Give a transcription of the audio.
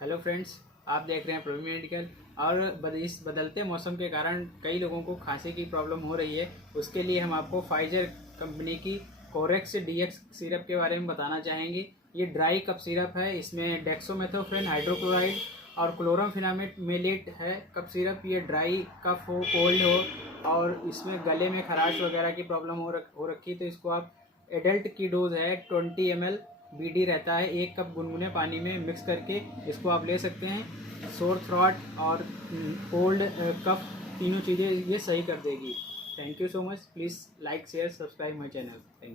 Hello friends, आप देख रहे हैं प्रवीण मेडिकल। और इस बदलते मौसम के कारण कई लोगों को खांसी की प्रॉब्लम हो रही है। उसके लिए हम आपको फाइजर कंपनी की कोरेक्स डीएक्स सिरप के बारे में बताना चाहेंगे। ये ड्राई कप सिरप है। इसमें डेक्सोमेथोफेन हाइड्रोक्लोराइड और क्लोरामफेनामेट मेलेट है। कप सिरप ये ड्राई कफ हो, कोल्ड हो और इसमें गले में खराश वगैरह की प्रॉब्लम हो रखी, तो इसको आप एडल्ट की डोज है 20 ml बीडी रहता है। 1 कप गुनगुने पानी में मिक्स करके इसको आप ले सकते हैं। सोर थ्रॉट और कोल्ड कफ तीनों चीज़ें ये सही कर देगी। Thank you so much. Please like share subscribe my channel. Thank you.